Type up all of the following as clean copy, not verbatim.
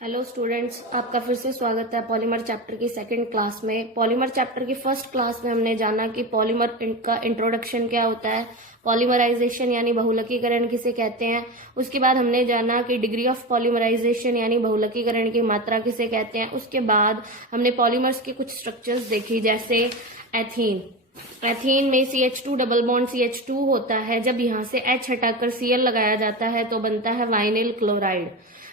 Hello students, आपका फिर से स्वागत है पॉलीमर चैप्टर की सेकंड क्लास में। पॉलीमर चैप्टर की फर्स्ट क्लास में हमने जाना कि पॉलीमर का इंट्रोडक्शन क्या होता है, पॉलीमराइजेशन यानी बहुलकीकरण किसे कहते हैं। उसके बाद हमने जाना कि डिग्री ऑफ पॉलीमराइजेशन यानी बहुलकीकरण की मात्रा किसे कहते हैं। उसके बाद हमने पॉलीमर्स के कुछ स्ट्रक्चर्स देखी, जैसे एथीन में CH2 डबल बॉन्ड CH2 होता है। जब यहाँ से H हटाकर Cl लगाया जाता है तो बनता है वाइनिल क्लोराइड।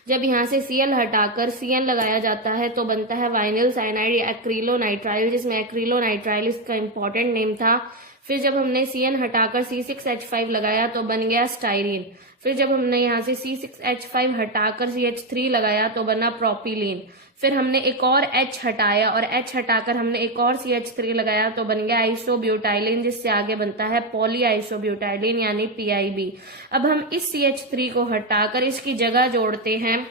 जब यहाँ से Cl हटाकर Cn लगाया जाता है तो बनता है वाइनिल साइनाइड या एक्रिलोनाइट्राइल, जिसमें एक्रिलोनाइट्राइल इसका इंपॉर्टेंट नेम था। फिर जब हमने Cn हटाकर C6H5 लगाया तो बन गया स्टाइरीन। फिर जब हमने यहाँ से C6H5 हटाकर CH3 लगाया तो बना प्रोपिलीन। फिर हमने एक और H हटाया और H हटाकर हमने एक और CH3 लगाया तो बन गया आइसोब्यूटाइलिन, जिससे आगे बनता है पॉली आइसोब्यूटाइलिन यानी PIB। अब हम इस CH3 को हटाकर इसकी जगह जोड़ते हैं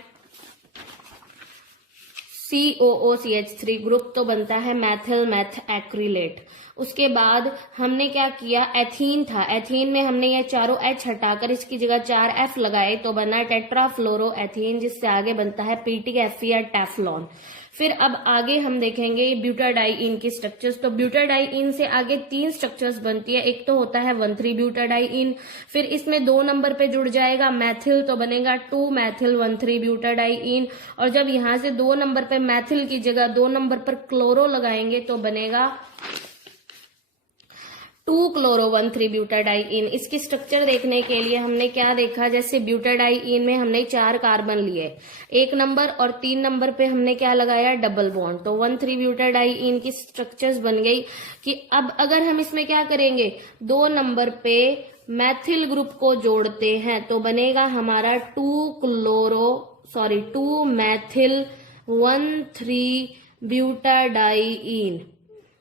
COOCH3 ग्रुप, तो बनता है मैथिल मैथ एक्रिलेट। उसके बाद हमने क्या किया, एथीन था, एथीन में हमने ये चारों H हटाकर इसकी जगह 4 F लगाए तो बना टेट्राफ्लोरोएथीन, जिससे आगे बनता है PTFE या टेफ्लॉन। फिर अब आगे हम देखेंगे ब्यूटाडाइइन की स्ट्रक्चर्स। तो ब्यूटाडाइइन से आगे 3 स्ट्रक्चर्स बनती है। एक तो होता है 1,3 ब्यूटाडाइइन, फिर इसमें 2 नंबर पे जुड़ जाएगा मैथिल तो बनेगा 2 मैथिल 1,3 ब्यूटाडाइइन। और जब यहाँ से 2 नंबर पे मैथिल की जगह 2 नंबर पर क्लोरो लगाएंगे तो बनेगा 2 क्लोरो 1,3 ब्यूटाडाइइन। इसकी स्ट्रक्चर देखने के लिए हमने क्या देखा, जैसे ब्यूटाडाइइन में हमने 4 कार्बन लिए, 1 नंबर और 3 नंबर पे हमने क्या लगाया, डबल बॉन्ड, तो 1,3 ब्यूटाडाइइन की स्ट्रक्चर्स बन गई। कि अब अगर हम इसमें क्या करेंगे, 2 नंबर पे मैथिल ग्रुप को जोड़ते हैं तो बनेगा हमारा 2 मैथिल 1,3 ब्यूटाडाइइन।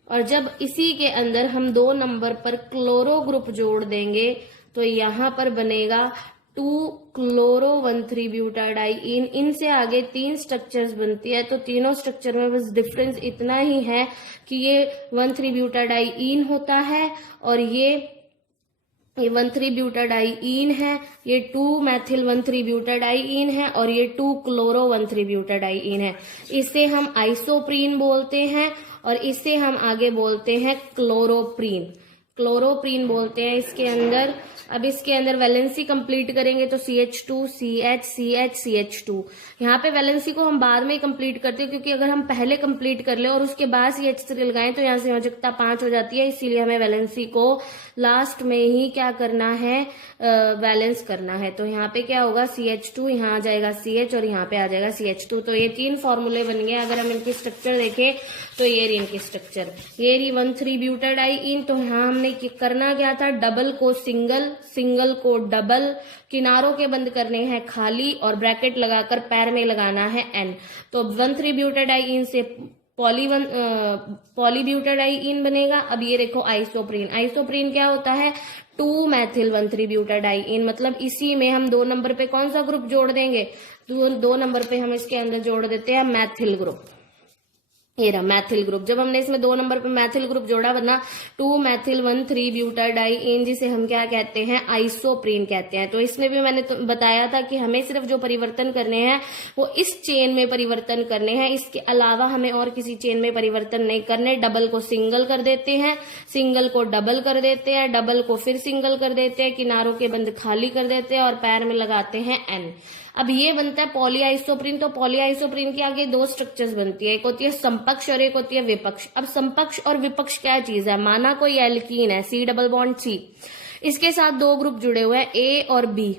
और जब इसी के अंदर हम 2 नंबर पर क्लोरो ग्रुप जोड़ देंगे तो यहां पर बनेगा 2 क्लोरो 1,3 ब्यूटाडाइइन। इनसे आगे 3 स्ट्रक्चर्स बनती है, तो तीनों स्ट्रक्चर में बस डिफरेंस इतना ही है कि ये 1,3 ब्यूटाडाइइन होता है और ये 1,3 ब्यूटाडाइइन है, ये 2 मैथिल 1,3 ब्यूटाडाइइन है और ये 2 क्लोरो 1,3 ब्यूटाडाइइन है। इसे हम आइसोप्रीन बोलते हैं और इसे हम आगे बोलते हैं क्लोरोप्रीन। क्लोरोप्रीन बोलते हैं इसके अंदर। अब इसके अंदर वैलेंसी कंप्लीट करेंगे तो CH2 CH CH CH2। यहाँ पे वैलेंसी को हम बाद में ही कंप्लीट करते हैं, क्योंकि अगर हम पहले कंप्लीट कर ले और उसके बाद CH3 लगाएं तो यहाँ से संयोजकता 5 हो जाती है। इसीलिए हमें वैलेंसी को लास्ट में ही क्या करना है, बैलेंस करना है। तो यहाँ पे क्या होगा, CH2, यहाँ आ जाएगा CH और यहाँ पे आ जाएगा CH2। तो ये 3 फॉर्मूले बन गए। अगर हम इनकी स्ट्रक्चर देखें तो ये रही इनकी स्ट्रक्चर, ये रही 1,3 ब्यूटाडाइइन। तो यहाँ हमने करना क्या था, डबल को सिंगल, सिंगल को डबल, किनारों के बंद करने हैं खाली और ब्रैकेट लगाकर पैर में लगाना है N। तो 1,3 ब्यूटाडाइइन से पॉलीब्यूटाडाइइन बनेगा। अब ये देखो आइसोप्रीन, आइसोप्रीन क्या होता है, 2 मैथिल 1,3 ब्यूटाडाइइन। मतलब इसी में हम 2 नंबर पे कौन सा ग्रुप जोड़ देंगे, 2 नंबर पे हम इसके अंदर जोड़ देते हैं मैथिल ग्रुप। ये रहा मैथिल ग्रुप। जब हमने इसमें 2 नंबर पे मैथिल ग्रुप जोड़ा बना 2 मैथिल 1,3 ब्यूटाडाइइन, जिसे हम क्या कहते हैं, आइसोप्रीन कहते हैं। तो इसमें भी मैंने तो बताया था कि हमें सिर्फ जो परिवर्तन करने हैं वो इस चेन में परिवर्तन करने हैं, इसके अलावा हमें और किसी चेन में परिवर्तन नहीं करने। डबल को सिंगल कर देते हैं, सिंगल को डबल कर देते हैं, डबल को फिर सिंगल कर देते हैं, किनारों के बंद खाली कर देते हैं और पैर में लगाते हैं N। अब ये बनता है पॉलीआइसोप्रीन। तो पॉलीआइसोप्रीन के आगे 2 स्ट्रक्चर्स बनती है, एक होती है समपक्ष और एक होती है विपक्ष। अब समपक्ष और विपक्ष क्या चीज है, माना कोई एल्कीन है C डबल बॉन्ड C, इसके साथ 2 ग्रुप जुड़े हुए हैं A और B,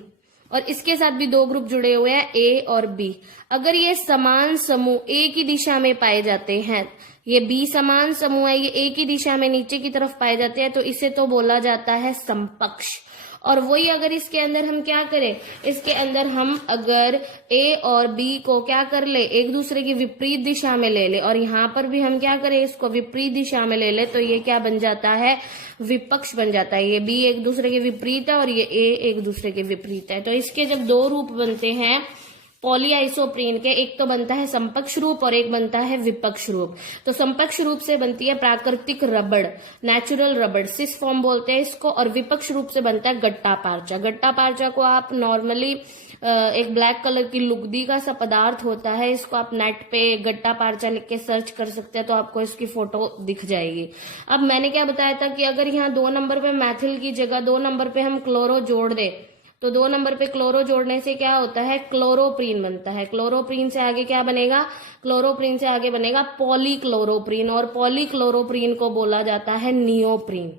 और इसके साथ भी 2 ग्रुप जुड़े हुए हैं A और B। अगर ये समान समूह A की दिशा में पाए जाते हैं, ये B समान समूह है, ये A की दिशा में नीचे की तरफ पाए जाते हैं, तो इसे तो बोला जाता है समपक्ष। और वही अगर इसके अंदर हम क्या करें, इसके अंदर हम अगर A और B को क्या कर ले, एक दूसरे की विपरीत दिशा में ले ले, और यहाँ पर भी हम क्या करें, इसको विपरीत दिशा में ले ले, तो ये क्या बन जाता है, विपक्ष बन जाता है। ये B एक दूसरे के विपरीत है और ये A एक दूसरे के विपरीत है। तो इसके जब 2 रूप बनते हैं पॉलीआइसोप्रीन के, एक तो बनता है समपक्ष रूप और एक बनता है विपक्ष रूप। तो समपक्ष रूप से बनती है प्राकृतिक रबड़, नेचुरल रबड़, सिस फॉर्म बोलते हैं इसको, और विपक्ष रूप से बनता है गट्टा पारचा। गट्टा पारचा को आप नॉर्मली एक ब्लैक कलर की लुगदी का सा पदार्थ होता है। इसको आप नेट पे गट्टा पारचा लिख के सर्च कर सकते हैं तो आपको इसकी फोटो दिख जाएगी। अब मैंने क्या बताया था कि अगर यहाँ 2 नंबर पे मैथिल की जगह 2 नंबर पे हम क्लोरो जोड़ दे तो 2 नंबर पे क्लोरो जोड़ने से क्या होता है, क्लोरोप्रीन बनता है। क्लोरोप्रीन से आगे क्या बनेगा, क्लोरोप्रीन से आगे बनेगा पॉलीक्लोरोप्रीन, और पॉलीक्लोरोप्रीन को बोला जाता है नियोप्रीन।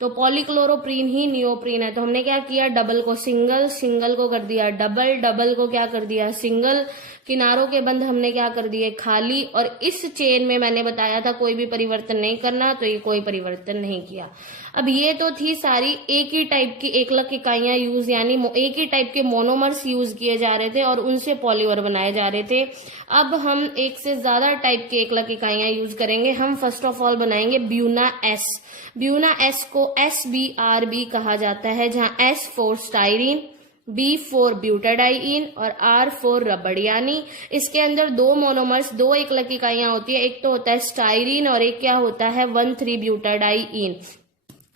तो पॉलीक्लोरोप्रीन ही नियोप्रीन है। तो हमने क्या किया, डबल को सिंगल, सिंगल को कर दिया डबल, डबल को क्या कर दिया सिंगल, किनारों के बंध हमने क्या कर दिए खाली। और इस चेन में मैंने बताया था कोई भी परिवर्तन नहीं करना, तो ये कोई परिवर्तन नहीं किया। अब ये तो थी सारी एक ही टाइप की एकलक इकाइयां यूज, यानी एक ही टाइप के मोनोमर्स यूज किए जा रहे थे और उनसे पॉलीमर बनाए जा रहे थे। अब हम एक से ज्यादा टाइप के एकलक इकाइयां यूज करेंगे। हम फर्स्ट ऑफ ऑल बनाएंगे ब्यूना एस। ब्यूना एस को SBRB कहा जाता है, जहां S for styrene, B for butadiene और R फॉर रबड़। यानी इसके अंदर 2 मोनोमर्स, 2 एकलक इकाइयां होती है। एक तो होता है स्टाइरीन और एक क्या होता है 1,3-ब्यूटाडाइइन।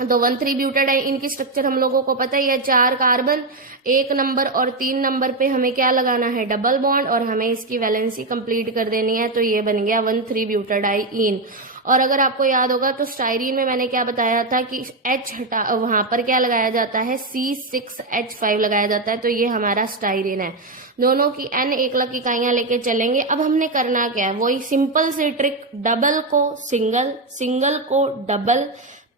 तो 1,3-ब्यूटाडाइइन की स्ट्रक्चर हम लोगों को पता ही है, 4 कार्बन, 1 नंबर और 3 नंबर पे हमें क्या लगाना है, डबल बॉन्ड, और हमें इसकी वैलेंसी कंप्लीट कर देनी है। तो ये बन गया 1,3-ब्यूटाडाइइन। और अगर आपको याद होगा तो स्टाइरीन में मैंने क्या बताया था कि H हटा, वहां पर क्या लगाया जाता है C6H5 लगाया जाता है। तो ये हमारा स्टाइरीन है। दोनों की N एकलक इकाइयां लेके चलेंगे। अब हमने करना क्या है, वही सिंपल सी ट्रिक, डबल को सिंगल, सिंगल को डबल,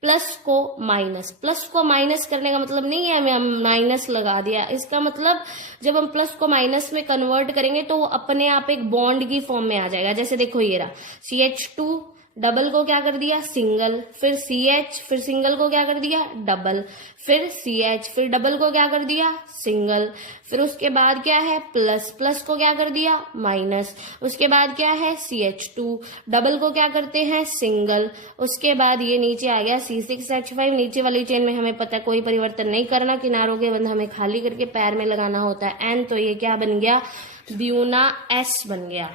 प्लस को माइनस। प्लस को माइनस करने का मतलब नहीं है हमें माइनस लगा दिया, इसका मतलब जब हम प्लस को माइनस में कन्वर्ट करेंगे तो वो अपने आप एक बॉन्ड की फॉर्म में आ जाएगा। जैसे देखो ये रहा CH2, डबल को क्या कर दिया सिंगल, फिर CH, फिर सिंगल को क्या कर दिया डबल, फिर CH, फिर डबल को क्या कर दिया सिंगल, फिर उसके बाद क्या है प्लस, प्लस को क्या कर दिया माइनस, उसके बाद क्या है CH2, डबल को क्या करते हैं सिंगल, उसके बाद ये नीचे आ गया C6H5। नीचे वाली चेन में हमें पता है कोई परिवर्तन नहीं करना, किनारों के बंध हमें खाली करके पैर में लगाना होता है N। तो ये क्या बन गया, ब्यूना S बन गया।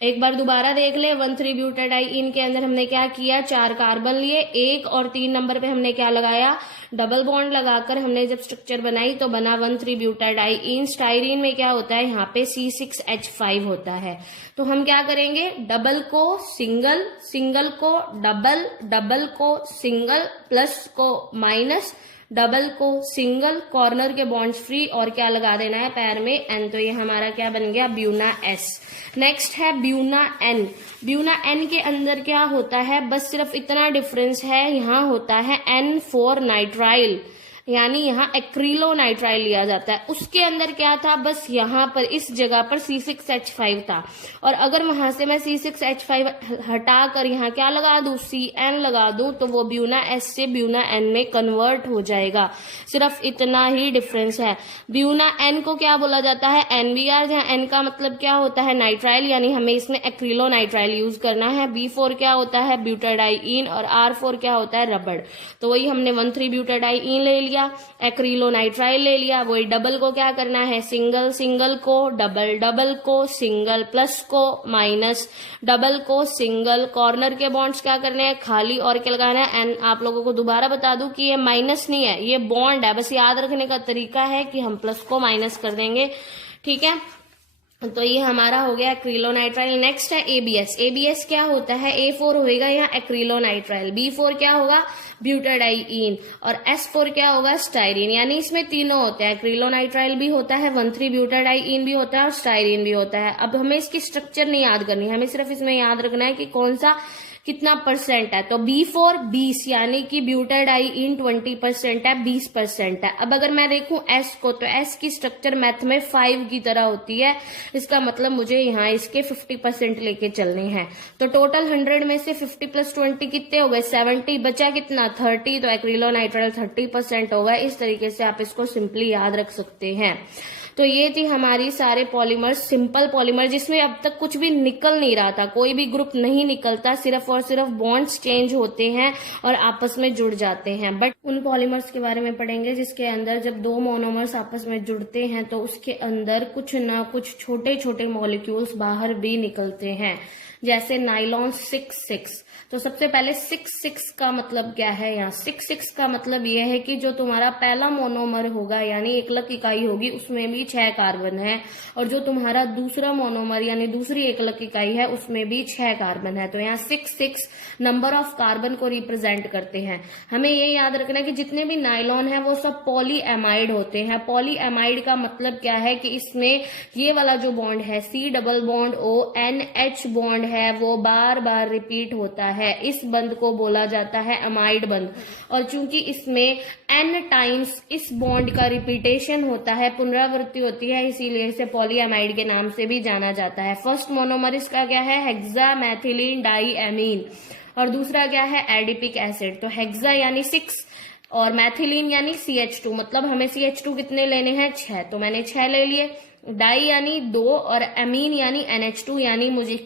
एक बार दोबारा देख ले, 1,3-ब्यूटाडाइइन के अंदर हमने क्या किया, 4 कार्बन लिए, 1 और 3 नंबर पे हमने क्या लगाया, डबल बॉन्ड लगाकर हमने जब स्ट्रक्चर बनाई तो बना 1,3-ब्यूटाडाइइन। स्टाइरीन में क्या होता है, यहाँ पे C6H5 होता है। तो हम क्या करेंगे, डबल को सिंगल, सिंगल को डबल, डबल को सिंगल, प्लस को माइनस, डबल को सिंगल, कॉर्नर के बॉन्ड्स फ्री, और क्या लगा देना है पैर में N। तो ये हमारा क्या बन गया, ब्यूना S। नेक्स्ट है ब्यूना N। ब्यूना N के अंदर क्या होता है, बस सिर्फ इतना डिफरेंस है, यहाँ होता है N फॉर नाइट्राइल, यानी यहाँ एक्रिलोनाइट्राइल लिया जाता है। उसके अंदर क्या था, बस यहाँ पर इस जगह पर C6H5 था, और अगर वहां से मैं C6H5 हटाकर यहाँ क्या लगा दूं, CN लगा दूं, तो वो ब्यूना S से ब्यूना N में कन्वर्ट हो जाएगा। सिर्फ इतना ही डिफरेंस है। ब्यूना N को क्या बोला जाता है, NBR, जहाँ N का मतलब क्या होता है नाइट्राइल, यानी हमें इसमें एक्रिलोनाइट्राइल यूज करना है। B4 क्या होता है ब्यूटाडाइइन, और R4 क्या होता है रबड़। तो वही हमने 1,3-ब्यूटाडाइइन ले लिया, एक्रिलोनाइट्राइल ले लिया। वही डबल को क्या करना है, सिंगल, सिंगल को डबल, डबल को सिंगल, प्लस को माइनस, डबल को सिंगल, कॉर्नर के बॉन्ड्स क्या करने हैं खाली, और क्या लगाना है N। आप लोगों को दोबारा बता दूं कि ये माइनस नहीं है, ये बॉन्ड है। बस याद रखने का तरीका है कि हम प्लस को माइनस कर देंगे, ठीक है। तो ये हमारा हो गया एक्रिलोनाइट्राइल। नेक्स्ट है ABS। ABS क्या होता है, A4 होगा यहाँ एक्रिलोनाइट्राइल, B4 क्या होगा ब्यूटाडाइइन, और S4 क्या होगा स्टाइरीन। यानी इसमें तीनों होते हैं, एक्रिलोनाइट्राइल भी होता है, 1,3-ब्यूटाडाइइन भी होता है, और स्टाइरीन भी होता है। अब हमें इसकी स्ट्रक्चर नहीं याद करनी, हमें सिर्फ इसमें याद रखना है कि कौन सा कितना परसेंट है। तो B4 20, यानी कि ब्यूटाडाइइन 20% है, 20% है। अब अगर मैं देखूं S को, तो S की स्ट्रक्चर मैथ में 5 की तरह होती है, इसका मतलब मुझे यहाँ इसके 50% लेके चलने हैं। तो टोटल 100 में से 50 + 20 कितने हो गए, 70, बचा कितना 30, तो एक्रिलोनाइट्राइल 30% होगा। इस तरीके से आप इसको सिंपली याद रख सकते हैं। तो ये थी हमारी सारे पॉलीमर, सिंपल पॉलीमर, जिसमें अब तक कुछ भी निकल नहीं रहा था, कोई भी ग्रुप नहीं निकलता, सिर्फ और सिर्फ बॉन्ड्स चेंज होते हैं और आपस में जुड़ जाते हैं। बट उन पॉलीमर्स के बारे में पढ़ेंगे जिसके अंदर जब 2 मोनोमर्स आपस में जुड़ते हैं तो उसके अंदर कुछ ना कुछ छोटे छोटे मॉलिक्यूल्स बाहर भी निकलते हैं, जैसे नाइलॉन 6-6। तो सबसे पहले 6-6 का मतलब क्या है, यहाँ 6-6 का मतलब यह है कि जो तुम्हारा पहला मोनोमर होगा, यानी एकलक इकाई होगी, उसमें भी 6 कार्बन है, और जो तुम्हारा दूसरा मोनोमर यानी दूसरी एकलक इकाई है उसमें भी 6 कार्बन है। तो यहाँ 6 नंबर ऑफ कार्बन को रिप्रेजेंट करते हैं। हमें ये याद रखना है कि जितने भी नायलॉन है वो सब पॉलीएमाइड होते हैं। पॉलीएमाइड का मतलब क्या है कि इसमें ये वाला जो बॉन्ड है C double bond O NH bond है वो बार बार रिपीट होता है। इस बंध को बोला जाता है अमाइड बंध, और चूंकि इसमें N टाइम्स इस बॉन्ड का रिपीटेशन होता है, पुनरावृत्ति होती है, इसीलिए इसे पॉलीएमाइड के नाम से भी जाना जाता है। फर्स्ट मोनोमर इसका क्या है, हेक्सामेथिलीन डाईएमीन, और दूसरा क्या है, एडिपिक एसिड। तो हेक्सा यानी 6 और मैथिलीन यानी CH2, मतलब हमें CH2 कितने लेने हैं, 6, तो मैंने 6 ले लिए। डाई यानी 2 और एमीन यानी NH2, यानी मुझे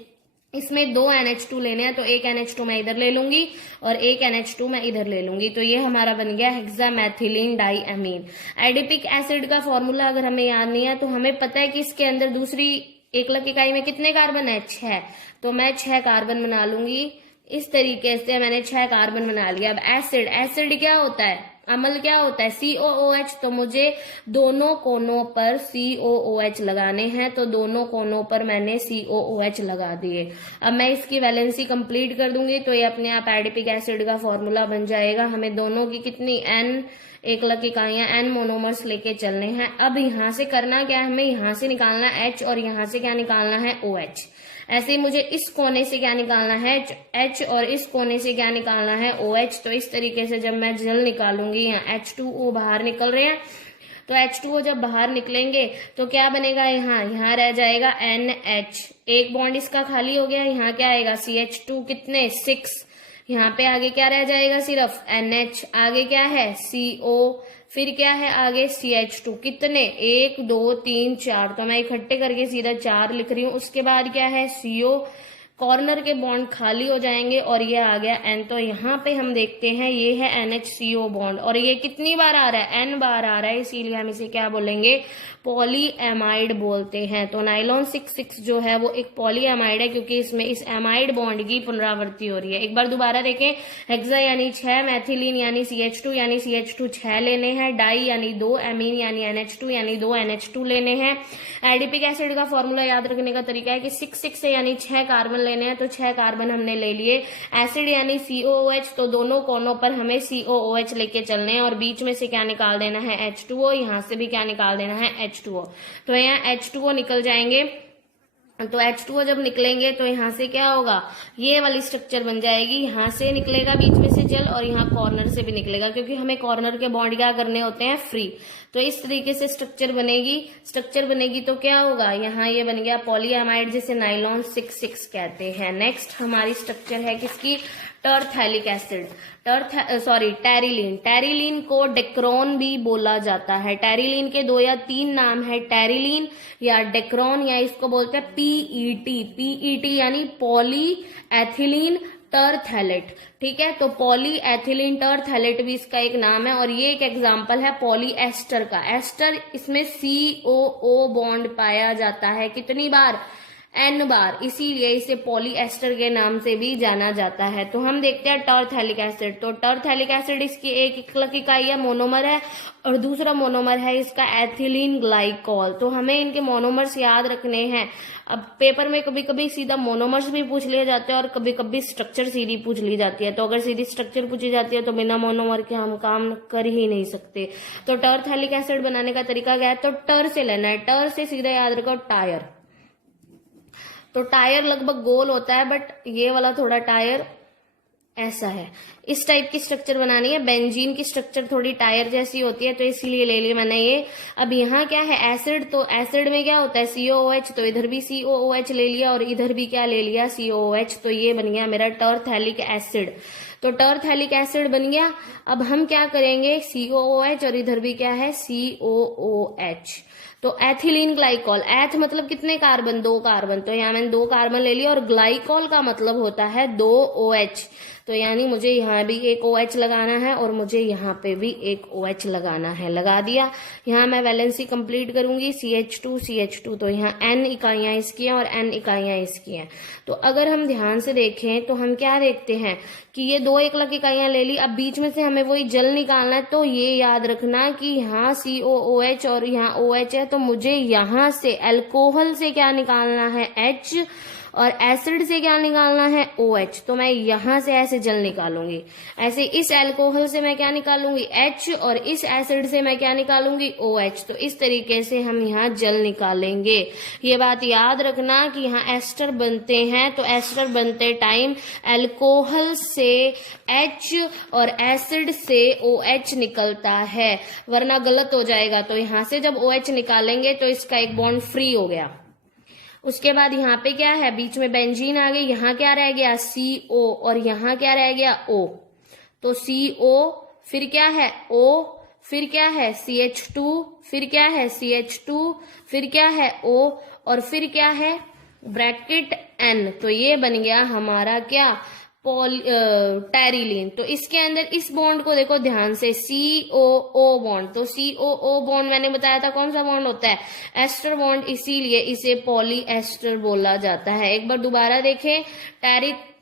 इसमें 2 NH2 लेने हैं, तो एक NH2 मैं इधर ले लूंगी और एक NH2 मैं इधर ले लूंगी, तो ये हमारा बन गया हेक्सामेथिलीन डाईएमीन। एडिपिक एसिड का फॉर्मूला अगर हमें याद नहीं है तो हमें पता है कि इसके अंदर दूसरी एकलक इकाई में कितने कार्बन है, 6, तो मैं 6 कार्बन बना लूंगी। इस तरीके से मैंने 6 कार्बन बना लिया। अब एसिड, एसिड क्या होता है, अम्ल क्या होता है, COOH, तो मुझे दोनों कोनों पर COOH लगाने हैं, तो दोनों कोनों पर मैंने COOH लगा दिए। अब मैं इसकी वैलेंसी कंप्लीट कर दूंगी तो ये अपने आप एडिपिक एसिड का फॉर्मूला बन जाएगा। हमें दोनों की कितनी N एकलक इकाइयां, N मोनोमर्स लेके चलने हैं। अब यहाँ से करना क्या है, हमें यहाँ से निकालना H और यहाँ से क्या निकालना है, OH। ऐसे ही मुझे इस कोने से क्या निकालना है, H, और इस कोने से क्या निकालना है, OH। तो इस तरीके से जब मैं जल निकालूंगी, यहाँ H2O बाहर निकल रहे हैं, तो H2O जब बाहर निकलेंगे तो क्या बनेगा, यहाँ रह जाएगा NH, एक बॉन्ड इसका खाली हो गया, यहाँ क्या आएगा, CH2 कितने, 6, यहाँ पे आगे क्या रह जाएगा, सिर्फ NH, आगे क्या है, CO, फिर क्या है आगे, CH2, कितने, 1 2 3 4, तो मैं इकट्ठे करके सीधा 4 लिख रही हूँ। उसके बाद क्या है, CO, कॉर्नर के बॉन्ड खाली हो जाएंगे और ये आ गया N। तो यहाँ पे हम देखते हैं ये है NHCO बॉन्ड, और ये कितनी बार आ रहा है, N बार आ रहा है, इसीलिए हम इसे क्या बोलेंगे, पॉलीएमाइड बोलते हैं। तो नाइलॉन 6 जो है वो एक पॉलीएमाइड है, क्योंकि इसमें इस एमाइड बॉन्ड की पुनरावृत्ति हो रही है। एक बार दोबारा देखें, हेक्सा यानी 6, मैथिलीन यानी CH2 यानी CH2 6 लेने हैं, डाई यानी 2, एमीन यानी NH2 यानी 2 NH2 लेने हैं। एडिपिक एसिड का फॉर्मूला याद रखने का तरीका है कि 6 से यानी 6 कार्बन लेने हैं, तो 6 कार्बन हमने ले लिए। एसिड यानी COOH, तो दोनों कोनों पर हमें COOH लेके चलने हैं, और बीच में से क्या निकाल देना है, H2O, यहाँ से भी क्या निकाल देना है, H2O। तो यहाँ H2O निकल जाएंगे, तो H2O जब निकलेंगे तो यहाँ से क्या होगा, ये वाली स्ट्रक्चर बन जाएगी, यहाँ से निकलेगा बीच में से जल, और यहाँ कॉर्नर से भी निकलेगा, क्योंकि हमें कॉर्नर के बॉन्ड क्या करने होते हैं, फ्री। तो इस तरीके से स्ट्रक्चर बनेगी तो क्या होगा, यहाँ ये बन गया पॉलीएमाइड, जिसे नाइलॉन 6 कहते हैं। नेक्स्ट हमारी स्ट्रक्चर है किसकी, टरथैलिक एसिड, टेरिलीन। टेरिलीन को डेक्रोन भी बोला जाता है। टेरिलीन के 2 या 3 नाम है, टेरिलीन या डेक्रोन, या इसको बोलते हैं PET यानी पॉली एथिलीन टरथैलेट। ठीक है, तो पॉली एथिलीन टरथैलेट भी इसका एक नाम है, और ये एक एग्जाम्पल है पॉलीएस्टर का। एस्टर, इसमें COO बॉन्ड पाया जाता है, कितनी बार, N बार, इसीलिए इसे पॉलीएस्टर के नाम से भी जाना जाता है। तो हम देखते हैं टरथैलिक एसिड। तो टरथैलिक एसिड इसकी एक एकलक इकाई है, मोनोमर है, और दूसरा मोनोमर है इसका एथिलीन ग्लाइकॉल। तो हमें इनके मोनोमर्स याद रखने हैं। अब पेपर में कभी कभी सीधा मोनोमर्स भी पूछ लिए जाते हैं, और कभी कभी स्ट्रक्चर सीधी पूछ ली जाती है। तो अगर सीधी स्ट्रक्चर पूछी जाती है तो बिना मोनोमर के हम काम कर ही नहीं सकते। तो टरथैलिक एसिड बनाने का तरीका क्या है, तो टर से लेना है, टर से सीधा याद रखो टायर। तो टायर लगभग गोल होता है, बट ये वाला थोड़ा टायर ऐसा है। इस टाइप की स्ट्रक्चर बनानी है। बेंजीन की स्ट्रक्चर थोड़ी टायर जैसी होती है, तो इसीलिए ले लिया मैंने ये। अब यहाँ क्या है, एसिड, तो एसिड में क्या होता है, COOH, तो इधर भी COOH ले लिया और इधर भी क्या ले लिया, COOH। तो ये बन गया मेरा टरथैलिक एसिड। तो टरथैलिक एसिड बन गया। अब हम क्या करेंगे, COOH और इधर भी क्या है, COOH। तो एथिलीन ग्लाइकॉल, एथ मतलब कितने कार्बन, 2 कार्बन, तो यहाँ मैंने 2 कार्बन ले लिया, और ग्लाइकॉल का मतलब होता है 2 OH। तो यानी मुझे यहाँ भी एक OH लगाना है और मुझे यहाँ पे भी एक OH लगाना है। लगा दिया। यहाँ मैं वैलेंसी कंप्लीट करूंगी, CH2 तो यहाँ N इकाइयां इसकी हैं और N इकाइयां इसकी हैं। तो अगर हम ध्यान से देखें तो हम क्या देखते हैं कि ये 2 एकलक इकाइयां ले ली, अब बीच में से हमें वही जल निकालना है। तो ये याद रखना कि यहाँ COOH और यहाँ OH है, तो मुझे यहाँ से अल्कोहल से क्या निकालना है, H, और एसिड से क्या निकालना है, OH। तो मैं यहां से ऐसे जल निकालूंगी, ऐसे इस अल्कोहल से मैं क्या निकालूंगी, H, और इस एसिड से मैं क्या निकालूंगी, OH। तो इस तरीके से हम यहाँ जल निकालेंगे। ये बात याद रखना कि यहाँ एस्टर बनते हैं, तो एस्टर बनते टाइम अल्कोहल से H और एसिड से OH निकलता है, वरना गलत हो जाएगा। तो यहाँ से जब OH निकालेंगे तो इसका एक बॉन्ड फ्री हो गया। उसके बाद यहाँ पे क्या है, बीच में बेंजीन आ गई, यहाँ क्या रह गया, CO, और यहाँ क्या रह गया, O। तो CO, फिर क्या है, O, फिर क्या है, CH2, फिर क्या है, CH2, फिर क्या है, O, और फिर क्या है, ब्रैकेट N। तो ये बन गया हमारा क्या, टेरिलीन। तो इसके अंदर इस बॉन्ड को देखो ध्यान से, COO बॉन्ड। तो COO बॉन्ड मैंने बताया था कौन सा बॉन्ड होता है, एस्टर बॉन्ड, इसीलिए इसे पॉली एस्टर बोला जाता है। एक बार दोबारा देखें,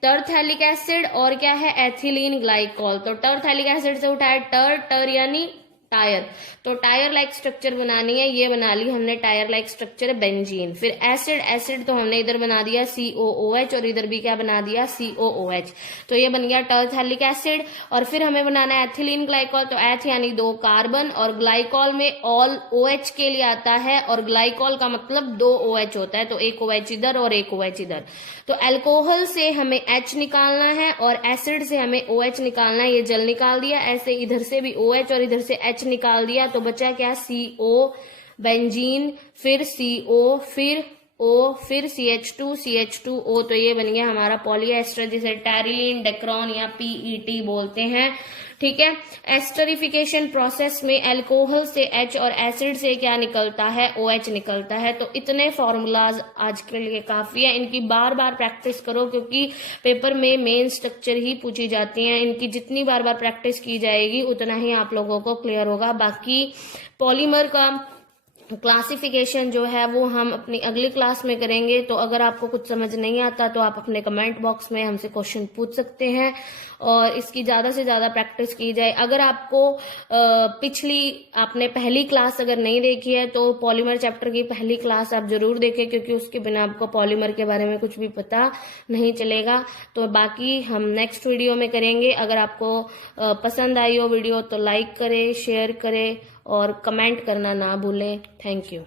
टरथैलिक एसिड और क्या है, एथिलीन ग्लाइकॉल। तो टरथैलिक एसिड से उठाया टर यानी टायर, तो टायर लाइक स्ट्रक्चर बनानी है, ये बना ली हमने टायर लाइक स्ट्रक्चर बेंजीन। फिर एसिड तो हमने इधर बना दिया COOH और इधर भी क्या बना दिया, COOH। तो ये बन गया टरथैलिक एसिड। और फिर हमें बनाना है एथिलीन ग्लाइकॉल। तो एथ यानी 2 कार्बन, और ग्लाइकॉल में ऑल OH के लिए आता है, और ग्लाइकॉल का मतलब 2 OH होता है, तो एक OH इधर और एक OH इधर। तो अल्कोहल से हमें H निकालना है और एसिड से हमें OH निकालना है। ये जल निकाल दिया, ऐसे इधर से भी OH और इधर से H निकाल दिया, तो बचा क्या, CO बेंजीन, फिर CO, फिर O, फिर CH2O। तो ये बन गया हमारा पॉलीएस्टर, जिसे टेरिलीन, डेक्रॉन या PET बोलते हैं। ठीक है। एस्टरिफिकेशन प्रोसेस में अल्कोहल से H और एसिड से क्या निकलता है, OH निकलता है। तो इतने फॉर्मूलाज आज के लिए काफी है, इनकी बार बार प्रैक्टिस करो, क्योंकि पेपर में मेन स्ट्रक्चर ही पूछी जाती हैं। इनकी जितनी बार बार प्रैक्टिस की जाएगी उतना ही आप लोगों को क्लियर होगा। बाकी पॉलीमर का क्लासिफिकेशन जो है वो हम अपनी अगली क्लास में करेंगे। तो अगर आपको कुछ समझ नहीं आता तो आप अपने कमेंट बॉक्स में हमसे क्वेश्चन पूछ सकते हैं, और इसकी ज्यादा से ज्यादा प्रैक्टिस की जाए। अगर आपको आपने पहली क्लास अगर नहीं देखी है तो पॉलीमर चैप्टर की पहली क्लास आप जरूर देखें, क्योंकि उसके बिना आपको पॉलीमर के बारे में कुछ भी पता नहीं चलेगा। तो बाकी हम नेक्स्ट वीडियो में करेंगे। अगर आपको पसंद आई हो वीडियो तो लाइक करें, शेयर करें और कमेंट करना ना भूलें। Thank you.